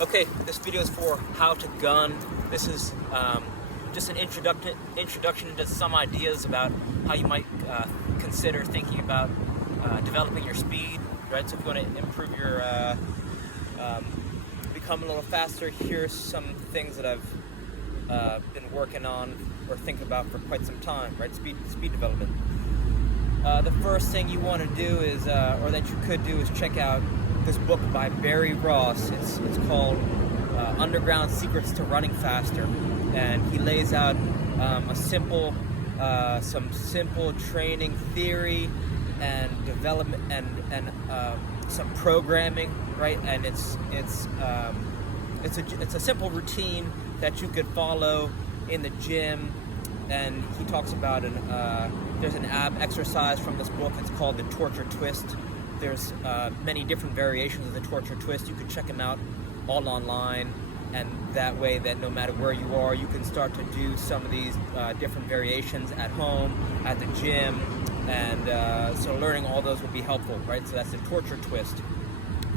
Okay, this video is for how to gun. This is just an introduction into some ideas about how you might consider thinking about developing your speed, right? So if you want to improve your, become a little faster, here's some things that I've been working on or thinking about for quite some time, right? Speed development. The first thing you want to do is, or that you could do, is check out this book by Barry Ross. It's called Underground Secrets to Running Faster, and he lays out some simple training theory and development and some programming, right? And it's a simple routine that you could follow in the gym. And he talks about there's an ab exercise from this book. It's called the torture twist. There's many different variations of the torture twist. You can check them out all online, and that way that no matter where you are, you can start to do some of these different variations at home, at the gym, and so learning all those will be helpful, right? So that's the torture twist.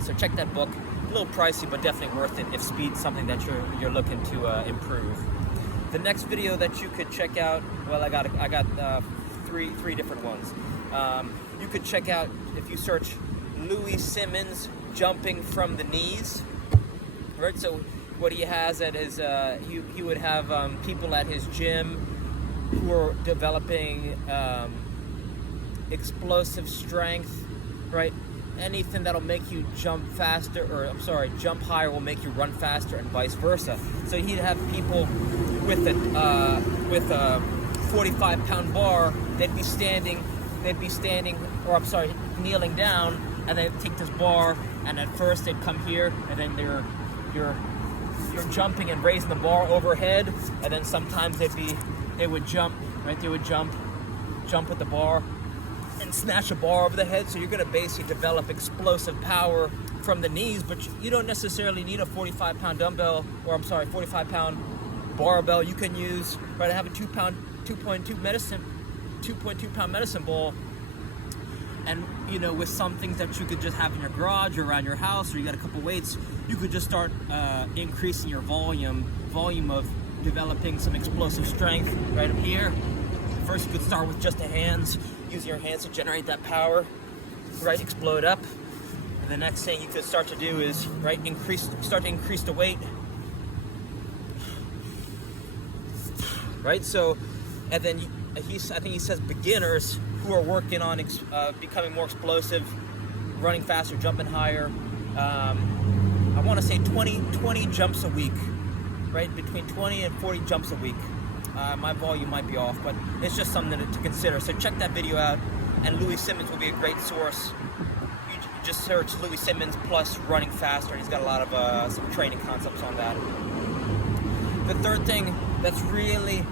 So check that book. A little pricey, but definitely worth it if speed's something that you're looking to improve. The next video that you could check out, well, I got three different ones. You could check out, if you search Louis Simmons jumping from the knees, right? So what he has at his, he would have people at his gym who are developing explosive strength, right? Anything that'll make you jump faster, or I'm sorry, jump higher will make you run faster, and vice versa. So he'd have people with a 45-pound bar. They'd be standing, or I'm sorry, kneeling down, and they'd take this bar, and at first they'd come here, and then you're jumping and raising the bar overhead, and then sometimes they would jump, right? They would jump with the bar and snatch a bar over the head. So you're going to basically develop explosive power from the knees, but you don't necessarily need a 45-pound dumbbell, or I'm sorry, 45-pound barbell. You can use, right, I have a 2.2 pound medicine ball, and with some things that you could just have in your garage or around your house, or you got a couple weights, you could just start increasing your volume of developing some explosive strength right up here. First, you could start with just the hands, using your hands to generate that power, right? Explode up. And the next thing you could start to do is, right, start to increase the weight, right? So, and then I think he says beginners who are working on becoming more explosive, running faster, jumping higher. I want to say 20 jumps a week, right? Between 20 and 40 jumps a week. My volume might be off, but it's just something to consider. So check that video out, and Louis Simmons will be a great source. You just search Louis Simmons plus running faster, and he's got a lot of some training concepts on that. The third thing that's really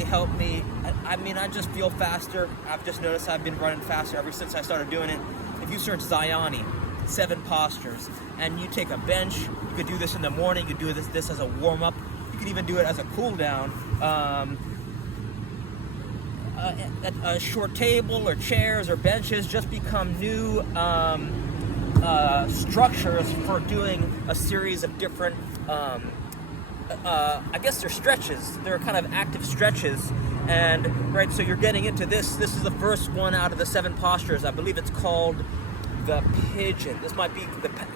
helped me, I just feel faster. I've just noticed I've been running faster ever since I started doing it. If you search Zayani, 7 postures, and you take a bench, you could do this in the morning, you could do this as a warm-up, you could even do it as a cool-down. A short table or chairs or benches just become new structures for doing a series of different, I guess they're stretches. They're kind of active stretches. And, right, so you're getting into this. This is the first one out of the 7 postures. I believe it's called the pigeon. This might be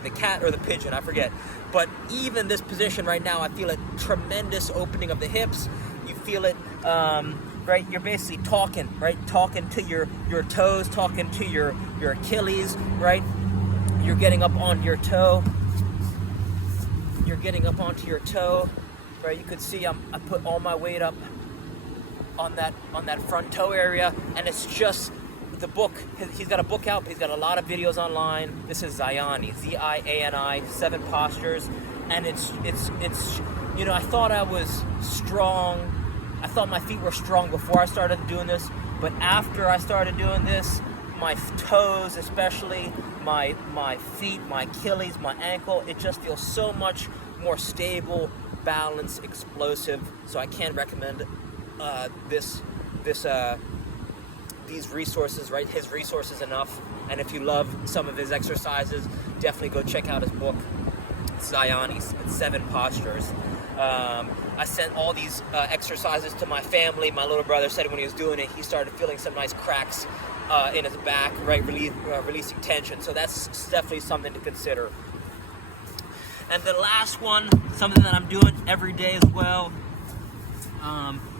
the cat or the pigeon, I forget. But even this position right now, I feel a tremendous opening of the hips. You feel it, right? You're basically talking, right? Talking to your toes, talking to your Achilles, right? You're getting up on your toe. You're getting up onto your toe, right? You could see I put all my weight up on that front toe area, and it's just the book. He's got a book out, but he's got a lot of videos online. This is Zayani, Z-I-A-N-I, 7 postures, and it's I thought I was strong. I thought my feet were strong before I started doing this, but after I started doing this, my toes, especially my feet, my Achilles, my ankle, it just feels so much more stable, balanced, explosive. So I can't recommend these resources, right? His resources enough. And if you love some of his exercises, definitely go check out his book. Zioni's. It's 7 postures. I sent all these exercises to my family. My little brother said when he was doing it, he started feeling some nice cracks in his back, right, releasing tension. So that's definitely something to consider. And the last one, something that I'm doing every day as well,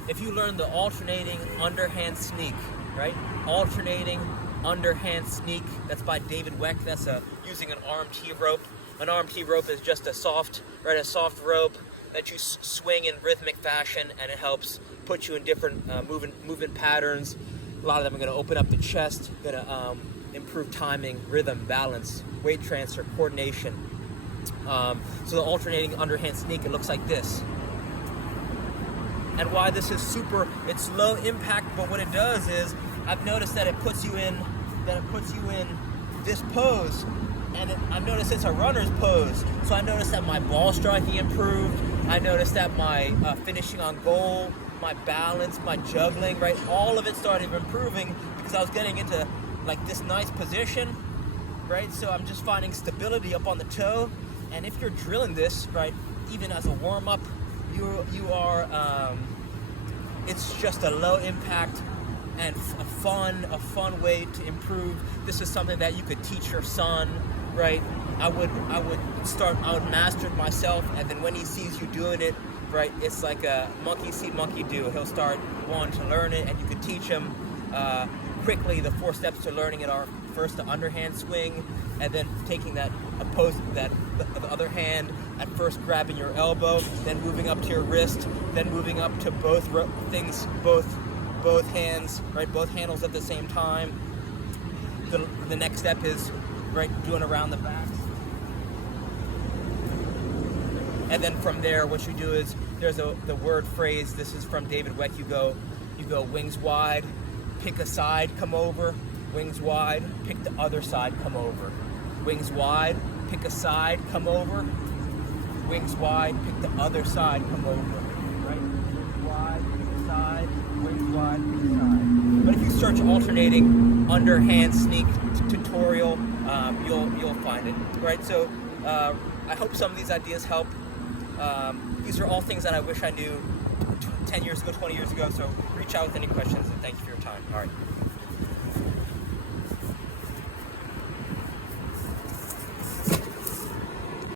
if you learn the alternating underhand sneak, right? Alternating underhand sneak, that's by David Weck. That's using an arm T rope. An arm T rope is just a soft rope that you swing in rhythmic fashion, and it helps put you in different movement patterns. A lot of them are going to open up the chest, going to improve timing, rhythm, balance, weight transfer, coordination. So the alternating underhand sneak, it looks like this. And why this is super, it's low impact, but what it does is, I've noticed that it puts you in this pose, and I've noticed it's a runner's pose. So I noticed that my ball striking improved. I noticed that my finishing on goal, my balance, my juggling, right, all of it started improving because I was getting into like this nice position, right? So I'm just finding stability up on the toe. And if you're drilling this, right, even as a warm-up, you are, it's just a low impact and a fun way to improve. This is something that you could teach your son, right? I would master it myself, and then when he sees you doing it, right, it's like a monkey see, monkey do. He'll start wanting to learn it, and you could teach him quickly. The 4 steps to learning it are first the underhand swing, and then taking the other hand, at first grabbing your elbow, then moving up to your wrist, then moving up to both hands, right, both handles at the same time. The next step is, right, doing around the back. And then from there, what you do is, there's the word phrase. This is from David Weck. You go wings wide, pick a side, come over. Wings wide, pick the other side, come over. Wings wide, pick a side, come over. Wings wide, pick the other side, come over. Right? Wings wide, pick a side. Wings wide, pick a side. But if you search alternating underhand sneak tutorial, you'll find it. Right? So I hope some of these ideas help. These are all things that I wish I knew 10 years ago, 20 years ago. So reach out with any questions, and thank you for your time. All right.